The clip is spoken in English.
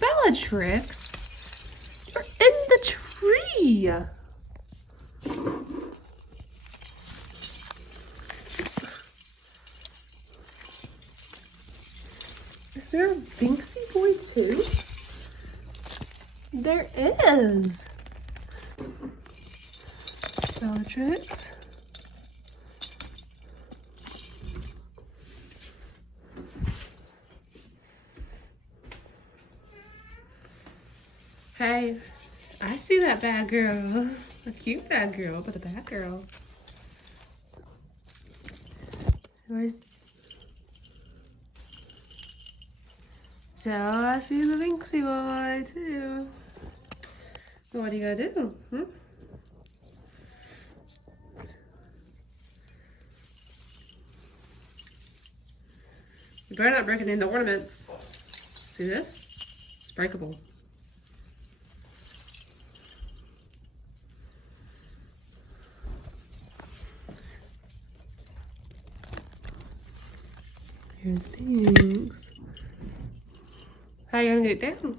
Bellatrix, you're in the tree. Is there a Binxy voice too? There is. Bellatrix. Hey, I see that bad girl. A cute bad girl, but a bad girl. Where's... So I see the Binxy boy too. What are you gonna do? You better not break it into ornaments. See this? It's breakable. Here's Binx. How are you gonna get down?